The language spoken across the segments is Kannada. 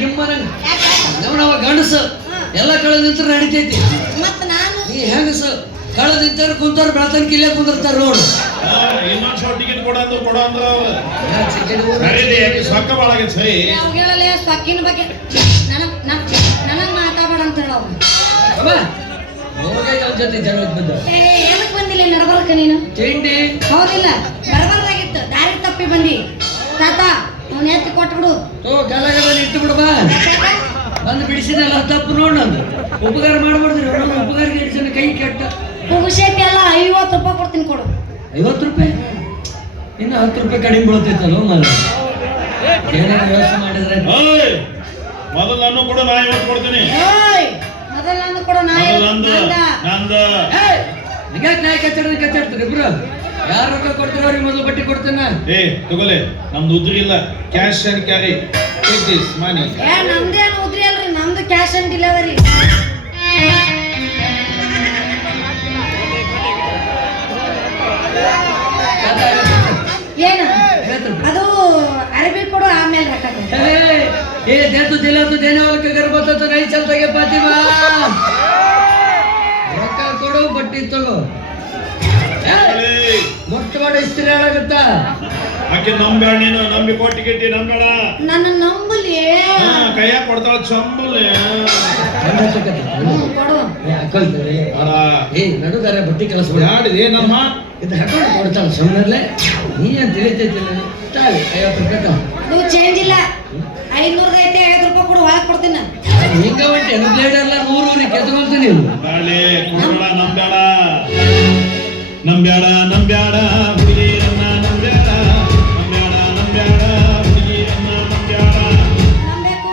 ಗಿಮ್ಮನಂಗ ನಾವು ಗಂಡಸ ಎಲ್ಲ ಕಳೆದ ನಿಂತ ನಡಿತೈತಿ. ಮತ್ ನಾನು ಈ ಹೆಂಗಸ ಕಳೆದ ನಿಂತಾರ ಕುಂತಾರ ಬೆಳತನ ಕಿಲ್ಲ ಕುಂದಿರ್ತಾರ ನೋಡು. ಇನ್ನೊಂದು ಟಿಕೆಟ್ ಕೊಡಂದ್ರು ಸೊಕ್ಕ ಬಾಳಾಗೈತೆ ಸರಿ. ಅವಾಗೆಲ್ಲ ಸೊಕ್ಕಿನ ಬಗ್ಗೆ ನನಗ್ ಮಾತಾಡ ಅಂತ ಹೇಳವ್ ಜೊತೆ ಜನ ಬಂದ ಏನಕ್ ಬಂದಿಲ್ಲ ನಡಬರ್ಕ ನೀನು ತಿಂಡಿ ಹೌದಿಲ್ಲ ಬರಬಾರ್ದಾಗಿತ್ತು ದಾರಿ ತಪ್ಪಿ ಬಂದಿ ತಾತ ಅವ್ನ ಎತ್ತಿ ಕೊಟ್ಬಿಡು ಗಲ ಇಟ್ಟು ಬಿಡು ಬಾ ಬಂದು ಬಿಡಿಸಿದಲ್ಲ ತಪ್ಪು ನೋಡ್ ನಂದು ಉಪಕಾರ ಮಾಡ್ಬಿಡ್ತೀನಿ ಉಪಕಾರಿಗೆ ಹಿಡಿಸಿದ ಕೈ ಕೆಟ್ಟ ಪುಗುಶೇಟಿ ಎಲ್ಲ 50 ರೂಪಾಯಿ ಕೊಡ್ತೀನಿ ಕೊಡು 50 ರೂಪಾಯಿ ಇನ್ನು 10 ರೂಪಾಯಿ ಕಡಿಮೆ ಬೀಳ್ತೈತಲ್ಲ ಮರ ಏನಾದ್ರು ವ್ಯವಸ್ಥೆ ಮಾಡಿದ್ರೆ ಮೊದಲು ನಾನು ಕೂಡ ನಾ 50 ಕೊಡ್ತೀನಿ. ಮೊದಲ ನಂದು ಕೊಡು ನಾಯಿ ಕಚ್ಚಾಡ್ತಾರೆ ಇಬ್ರು ಯಾರ ರೊಕ್ಕ ಕೊಡ್ತೀರ ಅವ್ರಿಗೆ ಮೊದಲು ಬಟ್ಟಿ ಕೊಡ್ತೇನೆ. ತಗೊಲೆ ನಮ್ದು ಉದ್ರಿ ಇಲ್ಲ ಕ್ಯಾಶ್ ಅಂಡ್ ಕ್ಯಾರಿ ಮನಿ. ನಮ್ದೇನು ಉದ್ರಿ ಅಲ್ರಿ ನಮ್ದು ಕ್ಯಾಶ್ ಅಂಡ್ ಡೆಲಿವರಿ. ಏನು ಅದು ಅರಬಿ ಕೊಡು ಆಮೇಲೆ ಗರ್ಭತ್ತ ನೈ ಚಲ್ತಾಗೆ ಪಾತಿಮಾ ರೊಕ್ಕ ಕೊಡು ಬಟ್ಟಿ ತಗೋ ಮೊಟ್ಟ ಮಾಡ ಇಸ್ತ್ರಿ ಆಗುತ್ತ ಆಕೆ ನಂಬೇಡ ನೀನು ನಂಬಿ ಕೊಟ್ಟಿಗೆಟ್ಟಿ ನಂಬೇಡ ನನ್ನ ನಂಬಲಿ ಕೈಯ ಕೊಡ್ತಾಳ ಚಂಬುಲಿ ನಡುಗಾರ ಬಟ್ಟಿ ಕೆಲಸ ಮಾಡಿದೆ ನಮ್ಮ ಇದು ಹಾಕೊಂಡು ಕೊಡ್ತಾಳ ಸುಮ್ಮನೆ ನೀ ಅಂತ ತಿಳಿತೈತಿಲ್ಲ 50 ರೂಪಾಯಿ ನೀವು ಚೇಂಜ್ ಇಲ್ಲ 500 ಐತೆ 5 ರೂಪಾಯಿ ಕೊಡು ಒಳಗೆ ಕೊಡ್ತೀನಿ ಹಿಂಗ ಹೊಂಟೆ ಬ್ಲೇಡ್ ಎಲ್ಲ 100 ಕೆತ್ಕೊಂತ ನೀವು ನಂಬೇಡ ನಂಬ್ಯಾಡ ನಂಬ್ಯಾಡ ಹುಡುಗಿರನ್ನ ನಂಬ್ಯಾಡ ನಂಬ್ಯಾಡ ನಂಬ್ಯಾಡ ಹುಡುಗಿರನ್ನ ನಂಬ್ಯಾಡ ನಂಬೇಕು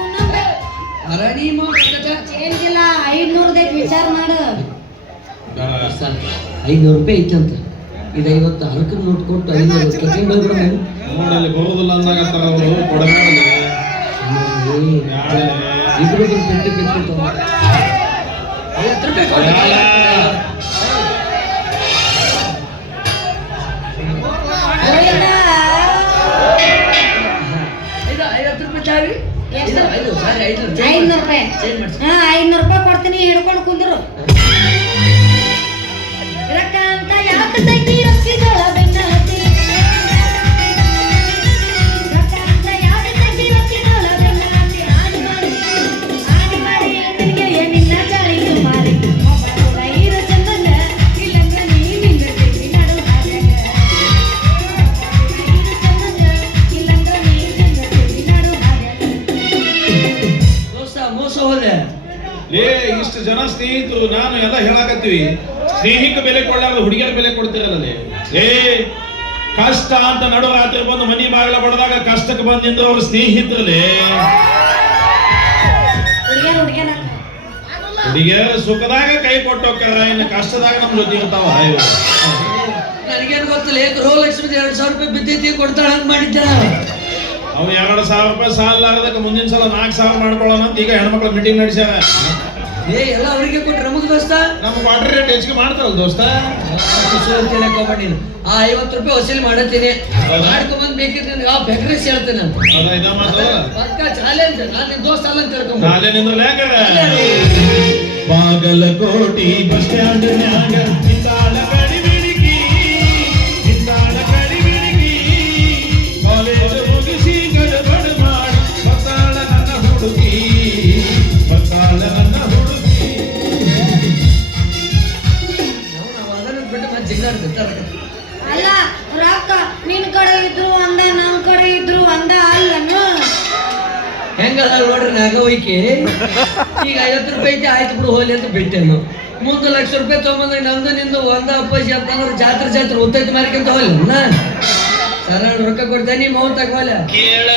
ಚೇಂಜ್ ಇಲ್ಲ 500 ಐತೆ ವಿಚಾರ ಮಾಡು 500 ರೂಪಾಯಿ ಐತಂತ ಇದು 50 ಹರಕದ ನೋಟ್ ಕೊಟ್ಟು 500 ಕೆತ್ಕೊಂಡು ಹೋಗ್ಬಿಡ ನೋಡಲ್ಲಿ ಬರೋದಿಲ್ಲ ಅಂದಾಗತ್ತಾರ ಅವರು ಕೊಡಬೇಡ ಇಬ್ರು ಪೆಟ್ಟು ಬಿತ್ತು 50 ರೂಪಾಯಿ $500 ರೂಪಾಯಿ ಕೊಡ್ತೀನಿ ಹಿಡ್ಕೊಂಡು ಕುಂದ್ರು ರಕ್ಕಂತ ಯಾಕೆ ತಂಗಿ ರೊಕ್ಕಿಗಳ ಬೆನ್ನತ್ತಿ ರಕ್ಕಂತ ಯಾಕೆ ತಂಗಿ ರೊಕ್ಕಿಗಳ ಬೆನ್ನತ್ತಿ ಆಡಿ ಮಾಡಿ ನಿನಗೆ ನಿನ್ನ ಚಾಳಿದು ಮಾರಿ ರೈರ ಚಂದನ ಇಲ್ಲಂಗ ನೀ ನಿಂಗಟ್ಟಿ ನಡು ಹಾಡ್ಯಾಗ ರೈರ ಚಂದನ ಇಲ್ಲಂಗ ನೀ ನಿಂಗಟ್ಟಿ ನಡು ಹಾಡ್ಯಾಗ ಮೋಸ ಹೋದೆ ಇಷ್ಟು ಜನ ಸ್ನೇಹಿತರು ನಾನು ಎಲ್ಲ ಹೇಳಾಕತ್ತೀವಿ ಸ್ನೇಹಿಕ ಬೆಲೆ ಕೊಡಲಾರ ಹುಡುಗಿಯರ ಬೆಲೆ ಕೊಡ್ತಿರಲ್ಲ ಕಷ್ಟ ಅಂತ ನಡು ರಾತ್ರಿ ಬಂದು ಮನಿ ಬಾಗಿಲ ಬಡದಾಗ ಕಷ್ಟಕ್ಕೆ ಬಂದಿಂದ್ರ ಅವ್ರ ಸ್ನೇಹಿತರಲ್ಲೇ ಹುಡುಗಿಯರ ಸುಖದಾಗ ಕೈ ಕೊಟ್ಟೋಕ್ಕಾರ ಇನ್ನು ಕಷ್ಟದಾಗ ನಮ್ ಜೊತೆ ಇರ್ತಾವ ನನಗೇನು ಗೊತ್ತಿಲ್ಲ ಗೃಹಲಕ್ಷ್ಮಿ 2,000 ರೂಪಾಯಿ ಬಿದ್ದೈತಿ ಕೊಡ್ತಾಳ ಹಂಗ ಮಾಡಿದ್ದೆ ಅವ್ರು 2,000 ರೂಪಾಯಿ ಸಾಲಾರದಕ್ಕೆ ಮುಂದಿನ ಸಲ 4,000 ಮಾಡ್ಕೊಳ್ಳೋಣ ಅಂತ ಈಗ ಹೆಣ್ಮಕ್ಳ ಮೀಟಿಂಗ್ ನಡೆಸ್ಯಾರ. ಎಲ್ಲ ಅವರಿಗೆ ಕೊಟ್ಟು ನಮಗ್ ದೋಸ್ತ ನಮ್ಮ ವಾಟರ್ ರೇಟ್ ಹೆಚ್ಚಿಗೆ ಮಾಡ್ತಾರಲ್ಲ ದೋಸ್ತ ನೀನು ಆ 50 ರೂಪಾಯಿ ವಸೂಲಿ ಮಾಡತ್ತೀನಿ ಮಾಡ್ಕೊಂಬಂದ್ ಬೇಕಿದ್ರೆ ನಿನ್ಗೆ ಆ ಬೆಕ್ರೇಸ್ ಹೇಳ್ತೇನೆ ಅಂತ ಪಕ್ಕ ಚಾಲೆಂಜ್ ನಾನು ನಿನ್ ದೋಸ್ತ ಅಲ್ಲ ಅಂತ ಹೇಳ್ಕೊಂಡ್ ಬಾಗಲಕೋಟಿ ಬಸ್ ಸ್ಟ್ಯಾಂಡ್ ಕಾಲೇಜ್ ಮುಗಿಸಿ ಗಡಬಡ ಮಾಡಿ ಬತ್ತಾಳ ನನ್ನ ಹುಡುಗಿ ಬತ್ತಾಳ ನನ್ನ ಹುಡುಗಿ ಅಲ್ಲ ರೊಕ್ಕ ನಿನ್ ಕಡೆ ಇದ್ರು ಅಂದ ನಮ್ ಕಡೆ ಇದ್ರು ಅಂದ ಅಲ್ಲನು ಹೆಂಗದ ನೋಡ್ರಿ ನಾಗ ಹೋಯ್ಕೆ ಈಗ 50 ರೂಪಾಯಿ ಐತೆ ಆಯ್ತು ಬಿಡು ಹೋಲಿ ಅಂತ ಬಿಟ್ಟೆನು 3 ಲಕ್ಷ ರೂಪಾಯಿ ತಗೊಂಬಂದಾಗ ನಮ್ದು ನಿಂದು ಒಂದ ಅಪ್ಪಾಜಿ ಅಂತಂದ್ರೆ ಜಾತ್ರೆ ಉತ್ತೈತಿ ಮಾರ್ಕೊಂತ ಹೋಗ್ಲಿ ಸರ ರೊಕ್ಕ ಕೊಡ್ತೇನೆ ಮೌನ್ ತಗೋಲ್ಲ ಕೇಳ